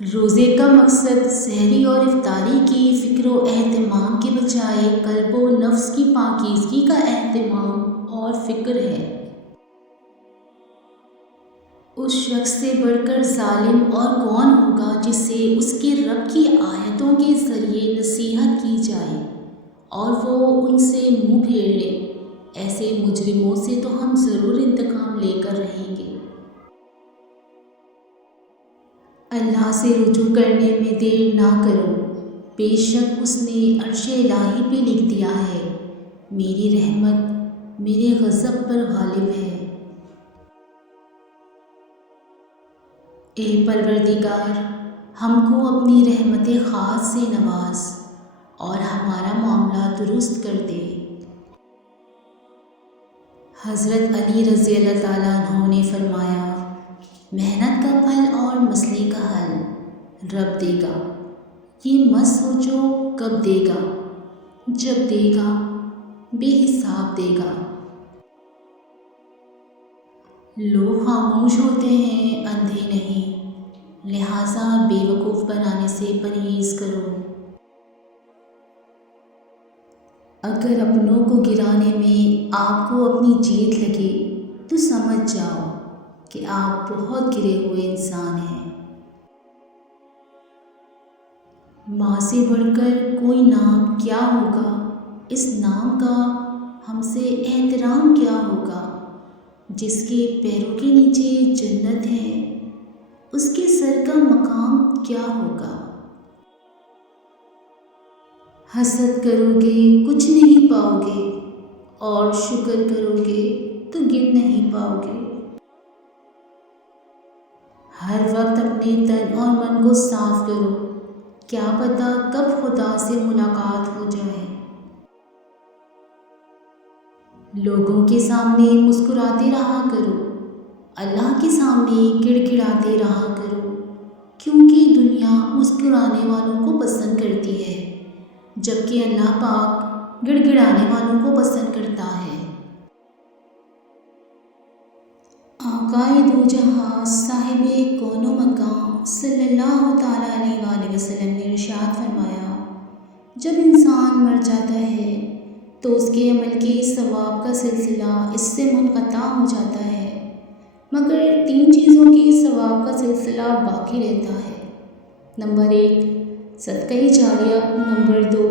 روزے کا مقصد سحری اور افطاری کی فکر و اہتمام کے بجائے قلب و نفس کی پاکیزگی کا اہتمام اور فکر ہے۔ اس شخص سے بڑھ کر ظالم اور کون ہوگا جسے اس کے رب کی آیتوں کے ذریعے نصیحت کی جائے اور وہ ان سے منہ پھیر لے۔ ایسے مجرموں سے تو ہم ضرور انتقام لے کر رہیں گے۔ اللہ سے رجوع کرنے میں دیر نہ کرو، بے شک اس نے عرش الہی پہ لکھ دیا ہے، میری رحمت میرے غضب پر غالب ہے۔ اے پروردگار، ہم کو اپنی رحمت خاص سے نواز اور ہمارا معاملہ درست کر دے۔ حضرت علی رضی اللہ تعالیٰ عنہ نے فرمایا، محنت کا پھل اور مسئلے کا حل رب دے گا، یہ مت سوچو کب دے گا، جب دے گا بے حساب دے گا۔ لوگ خاموش ہوتے ہیں، اندھے نہیں، لہٰذا بے وقوف بنانے سے پرہیز کرو۔ اگر اپنوں کو گرانے میں آپ کو اپنی جیت لگے تو سمجھ جاؤ کہ آپ بہت گرے ہوئے انسان ہیں۔ ماں سے بڑھ کر کوئی نام کیا ہوگا، اس نام کا ہم سے احترام کیا ہوگا۔ جس کے پیروں کے نیچے جنت ہے، اس کے سر کا مقام کیا ہوگا۔ حسد کرو گے کچھ نہیں پاؤ گے، اور شکر کرو گے تو گر نہیں پاؤ گے۔ ہر وقت اپنے تن اور من کو صاف کرو، کیا پتہ کب خدا سے ملاقات ہو جائے۔ لوگوں کے سامنے مسکراتے رہا کرو، اللہ کے سامنے گڑ گڑاتے رہا کرو، کیونکہ دنیا مسکرانے والوں کو پسند کرتی ہے، جبکہ اللہ پاک گڑ گڑانے والوں کو پسند کرتا ہے۔ آقائے دو جہاں صاحب کون و مکان صلی اللہ تعالیٰ علیہ وآلہ وسلم نے ارشاد فرمایا، جب انسان مر جاتا ہے تو اس کے عمل کے ثواب کا سلسلہ اس سے منقطع ہو جاتا ہے، مگر 3 چیزوں کے ثواب کا سلسلہ باقی رہتا ہے۔ نمبر 1 صدقہ جاریہ، نمبر 2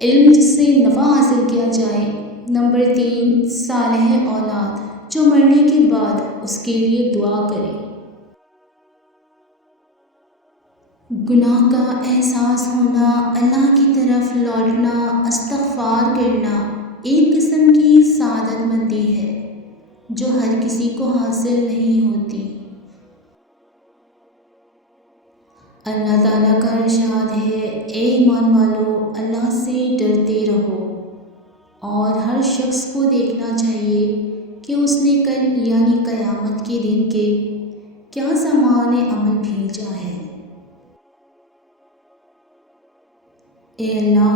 علم جس سے نفع حاصل کیا جائے، نمبر 3 صالح اولاد جو مرنے کے بعد اس کے لیے دعا کرے۔ گناہ کا احساس ہونا، اللہ کی طرف لوٹنا، استغفار کرنا ایک قسم کی سعادت مندی ہے جو ہر کسی کو حاصل نہیں ہوتی۔ اللہ تعالیٰ کا ارشاد ہے، اے ایمان والو، اللہ سے ڈرتے رہو، اور ہر شخص کو دیکھنا چاہیے کہ اس نے کل یعنی قیامت کے دن کے کیا سامان عمل بھیجا ہے۔ اے اللہ،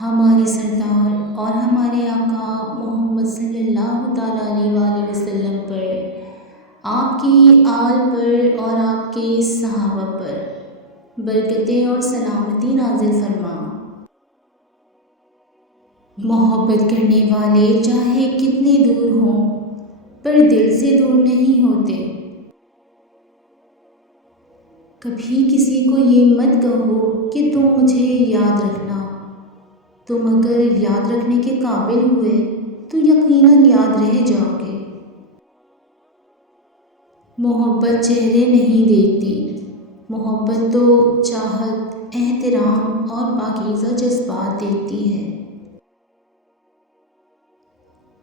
ہمارے سردار اور ہمارے آقا محمد صلی اللہ تعالیٰ علیہ وآلہ وسلم پر، آپ کی آل پر اور آپ کے صحابہ پر برکتیں اور سلامتی نازل فرما۔ محبت کرنے والے چاہے کتنے دور ہوں پر دل سے دور نہیں ہوتے۔ کبھی کسی کو یہ مت کہو کہ تم مجھے یاد رکھنا، تم اگر یاد رکھنے کے قابل ہوئے تو یقیناً یاد رہ جاؤ گے۔ محبت چہرے نہیں دیکھتی، محبت تو چاہت، احترام اور پاکیزہ جذبات دیکھتی ہے۔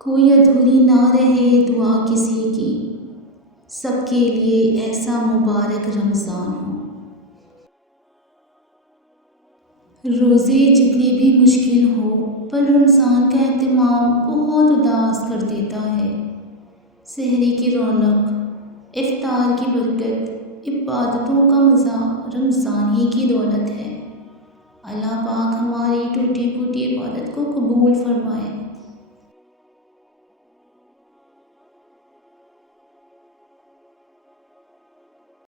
کوئی ادھوری نہ رہے دعا کسی کی، سب کے لیے ایسا مبارک رمضان ہو۔ روزے جتنے بھی مشکل ہوں پر رمضان کا اہتمام بہت اداس کر دیتا ہے۔ سحری کی رونق، افطار کی برکت، عبادتوں کا مزہ رمضان ہی کی دولت ہے۔ اللہ پاک ہماری ٹوٹی پھوٹی عبادت کو قبول فرمائے۔